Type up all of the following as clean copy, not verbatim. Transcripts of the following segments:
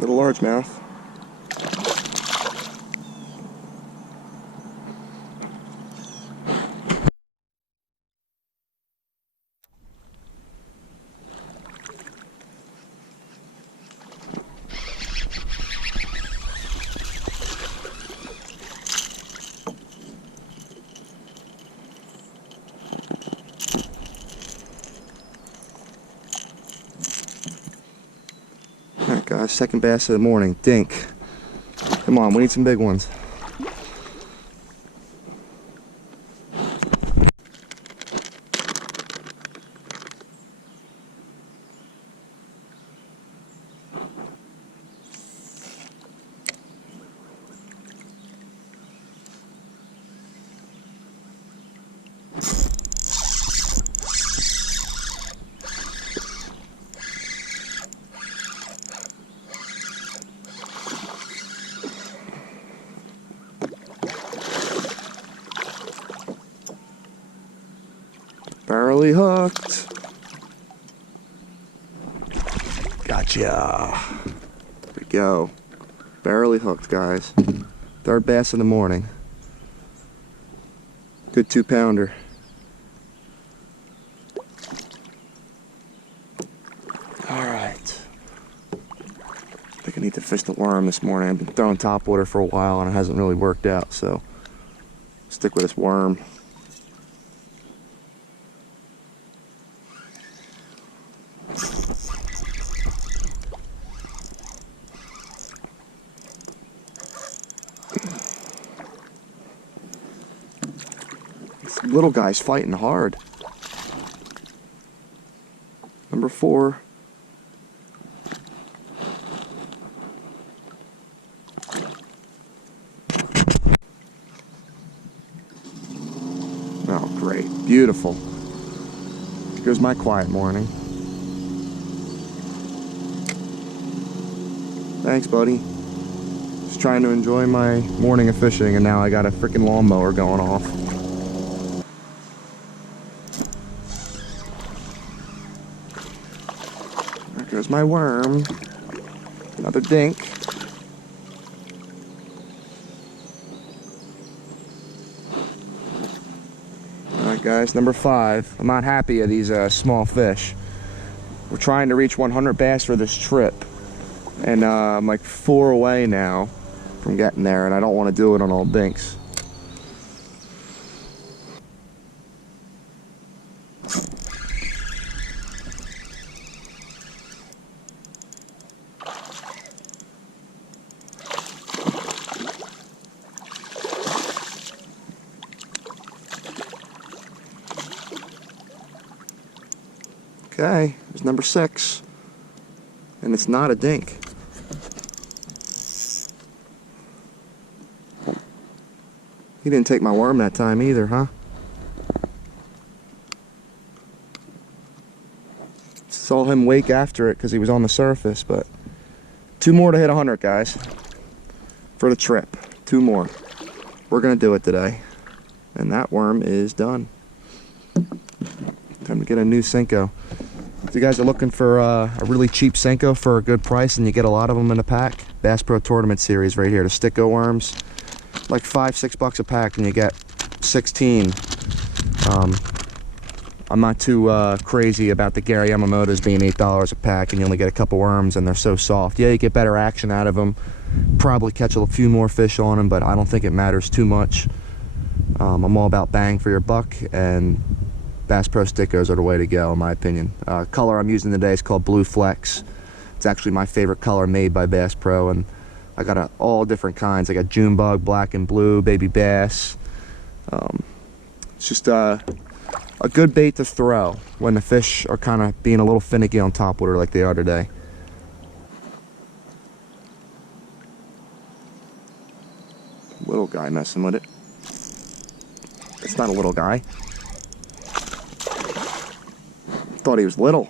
Little largemouth. Alright guys, second bass of the morning, dink. Come on, we need some big ones. Barely hooked. Gotcha. There we go. Barely hooked, guys. Third bass of the morning. Good 2-pounder. Alright. I think I need to fish the worm this morning. I've been throwing topwater for a while and it hasn't really worked out, so stick with this worm. Little guy's fighting hard. Number 4. Oh, great. Beautiful. Here goes my quiet morning. Thanks, buddy. Just trying to enjoy my morning of fishing, and now I got a freaking lawnmower going off. There's my worm. Another dink. Alright guys, number 5. I'm not happy of these small fish. We're trying to reach 100 bass for this trip. And I'm like 4 away now from getting there, and I don't want to do it on all dinks. Okay, there's number 6, and it's not a dink. He didn't take my worm that time either, huh? Saw him wake after it because he was on the surface, but 2 more to hit 100, guys, for the trip. 2 more. We're gonna do it today, and that worm is done. Time to get a new Senko. If you guys are looking for a really cheap Senko for a good price, and you get a lot of them in a pack, Bass Pro Tournament Series right here, the Sticko worms, like $5-6 bucks a pack, and you get 16. I'm not too crazy about the Gary Yamamoto's being $8 a pack, and you only get a couple worms, and they're so soft. Yeah, you get better action out of them, probably catch a few more fish on them, but I don't think it matters too much. I'm all about bang for your buck, and Bass Pro Stickos are the way to go, in my opinion. Color I'm using today is called Blue Flex. It's actually my favorite color made by Bass Pro, and I got all different kinds. I got June Bug, black and blue, baby bass. It's just a good bait to throw when the fish are kind of being a little finicky on topwater like they are today. Little guy messing with it. It's not a little guy. Thought he was little.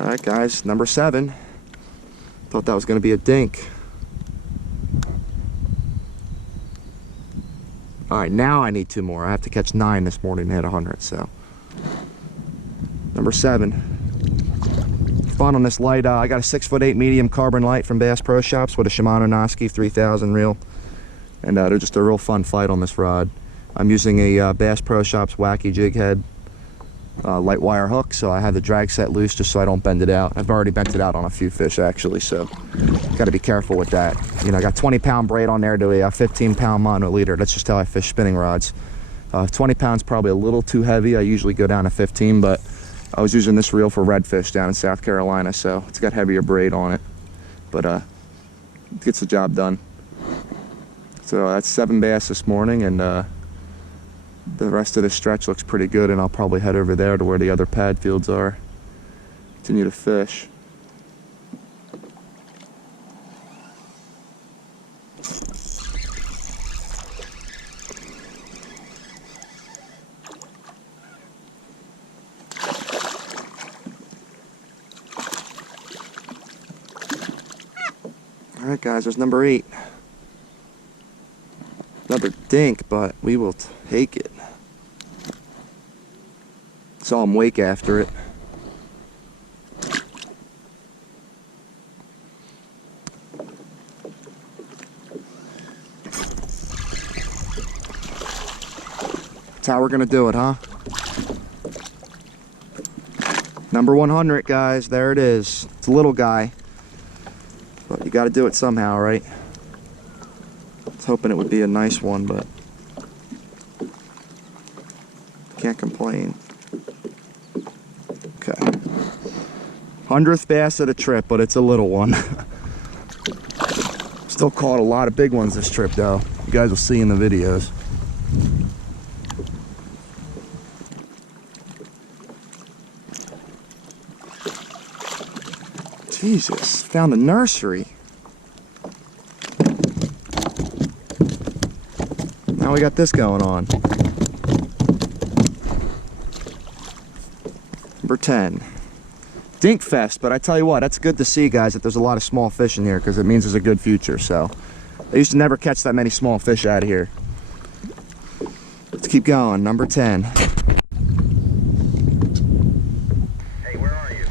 All right, guys, number 7. Thought that was going to be a dink. All right, now I need 2 more. I have to catch 9 this morning to hit 100, so. Number 7. Fun on this light. I got a 6'8" medium carbon light from Bass Pro Shops with a Shimano Noski 3000 reel. And they're just a real fun fight on this rod. I'm using a Bass Pro Shops wacky jig head light wire hook, so I have the drag set loose just so I don't bend it out. I've already bent it out on a few fish actually, so got to be careful with that. You know, I got 20-pound braid on there to a 15-pound mono leader. That's just how I fish spinning rods. 20 pounds probably a little too heavy. I usually go down to 15, but I was using this reel for redfish down in South Carolina, so it's got heavier braid on it, but it gets the job done. So that's 7 bass this morning, and the rest of the stretch looks pretty good, and I'll probably head over there to where the other pad fields are. Continue to fish. All right, guys, there's number 8. Another dink, but we will take it. Saw him wake after it. That's how we're gonna do it, huh? Number 100, guys. There it is. It's a little guy, but you got to do it somehow, right? I was hoping it would be a nice one, but can't complain. Okay. 100th bass of the trip, but it's a little one. Still caught a lot of big ones this trip, though. You guys will see in the videos. Jesus, found the nursery. Now we got this going on. Number 10. Dink fest, but I tell you what, that's good to see, guys, that there's a lot of small fish in here, because it means there's a good future. So I used to never catch that many small fish out of here. Let's keep going. Number 10. Hey, where are you?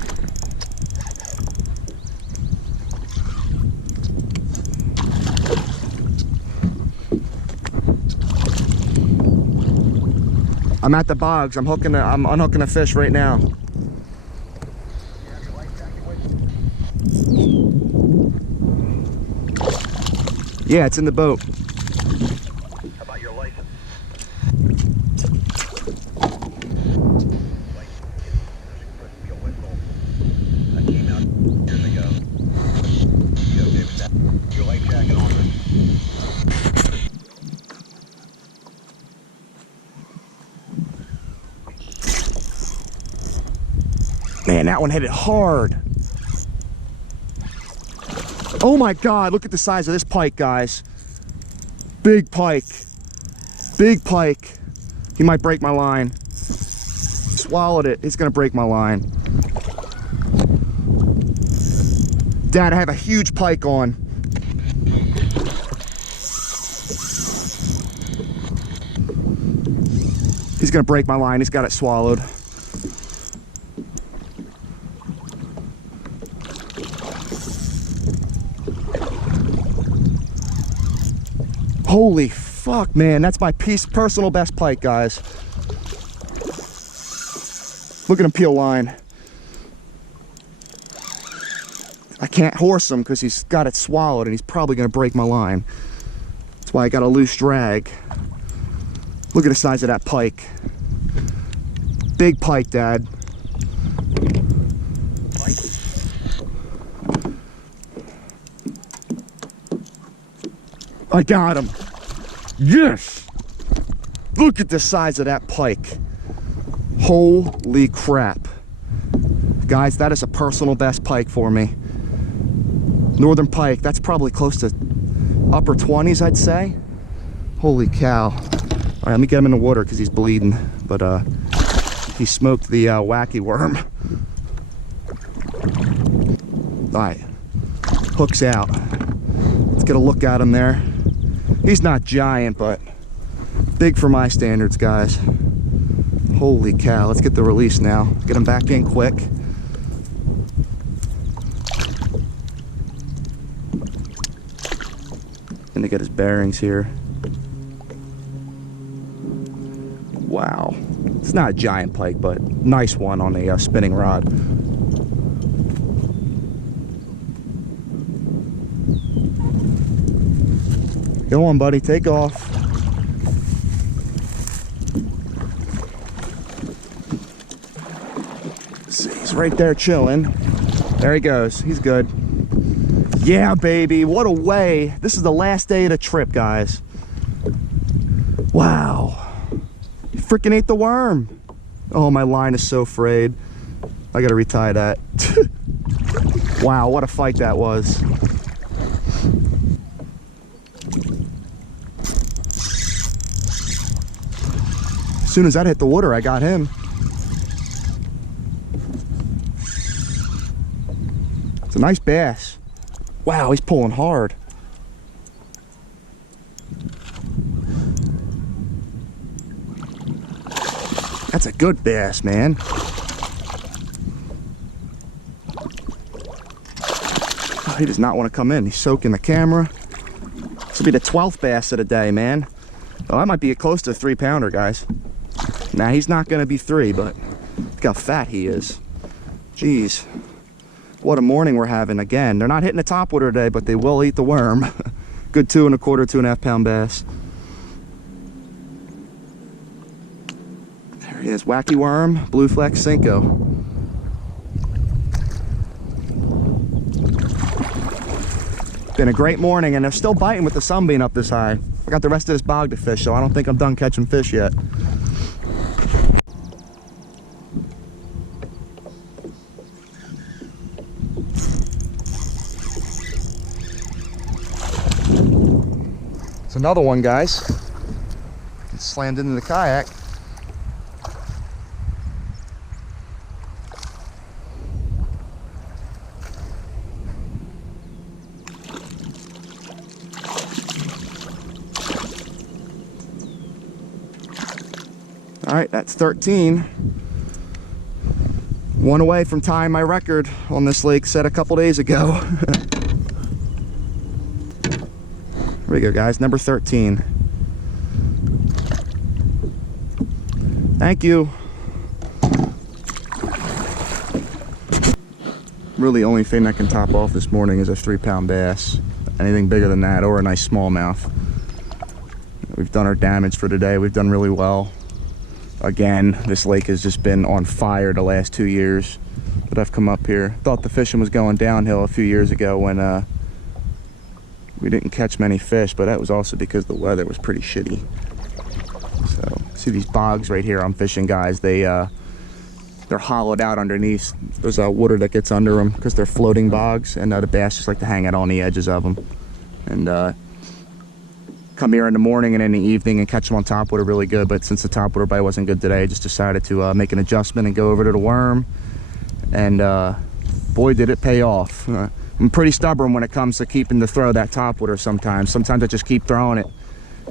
I'm at the bogs. I'm unhooking a fish right now. Yeah, it's in the boat. How about your license? I came out years ago. You okay with that? Your life jacket on this? Man, that one hit it hard. Oh my God, look at the size of this pike, guys. Big pike. Big pike. He might break my line. Swallowed it. It's gonna break my line. Dad, I have a huge pike on. He's gonna break my line. He's got it swallowed. Holy fuck, man. That's my personal best pike, guys. Look at him peel line. I can't horse him because he's got it swallowed and he's probably going to break my line. That's why I got a loose drag. Look at the size of that pike. Big pike, Dad. I got him. Yes. Look at the size of that pike. Holy crap. Guys, that is a personal best pike for me. Northern pike, that's probably close to upper 20s, I'd say. Holy cow. All right, let me get him in the water because he's bleeding. But he smoked the wacky worm. All right, hook's out. Let's get a look at him there. He's not giant, but big for my standards, guys. Holy cow, let's get the release now. Get him back in quick. Gonna get his bearings here. Wow. It's not a giant pike, but nice one on a spinning rod. Go on, buddy, take off. See, he's right there chilling. There he goes, he's good. Yeah, baby, what a way. This is the last day of the trip, guys. Wow. You freaking ate the worm. Oh, my line is so frayed. I gotta retie that. Wow, what a fight that was. As soon as that hit the water, I got him. It's a nice bass. Wow, he's pulling hard. That's a good bass, man. Oh, he does not want to come in. He's soaking the camera. This will be the 12th bass of the day, man. Oh, that might be close to a 3-pounder, guys. Nah, he's not going to be 3, but look how fat he is. Jeez. What a morning we're having again. They're not hitting the topwater today, but they will eat the worm. Good 2 1/4, 2.5 pound bass. There he is, wacky worm, blue flex Senko. Been a great morning, and they're still biting with the sun being up this high. I got the rest of this bog to fish, so I don't think I'm done catching fish yet. It's another one, guys. It slammed into the kayak. All right, that's 13. One away from tying my record on this lake set a couple days ago. Here we go, guys, number 13. Thank you. Really, only thing that can top off this morning is a 3-pound bass. Anything bigger than that, or a nice smallmouth. We've done our damage for today. We've done really well. Again, this lake has just been on fire the last 2 years that I've come up here. Thought the fishing was going downhill a few years ago when we didn't catch many fish, but that was also because the weather was pretty shitty. So, see these bogs right here I'm fishing, guys. They're hollowed out underneath. There's water that gets under them because they're floating bogs, and the bass just like to hang out on the edges of them. And come here in the morning and in the evening and catch them on topwater really good, but since the topwater bite wasn't good today, I just decided to make an adjustment and go over to the worm, and boy did it pay off. I'm pretty stubborn when it comes to keeping the throw that topwater sometimes. Sometimes I just keep throwing it.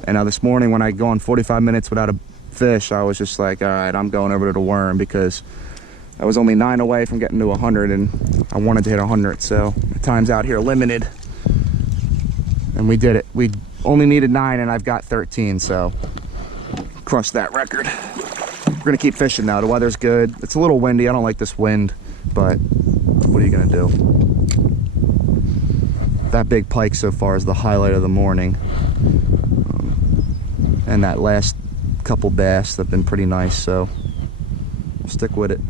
And this morning when I go on 45 minutes without a fish, I was just like, all right, I'm going over to the worm, because I was only 9 away from getting to 100, and I wanted to hit 100, so the time's out here limited. And we did it. We only needed 9, and I've got 13, so crushed that record. We're gonna keep fishing now. The weather's good. It's a little windy. I don't like this wind, but what are you gonna do? That big pike so far is the highlight of the morning. And that last couple bass have been pretty nice, so stick with it.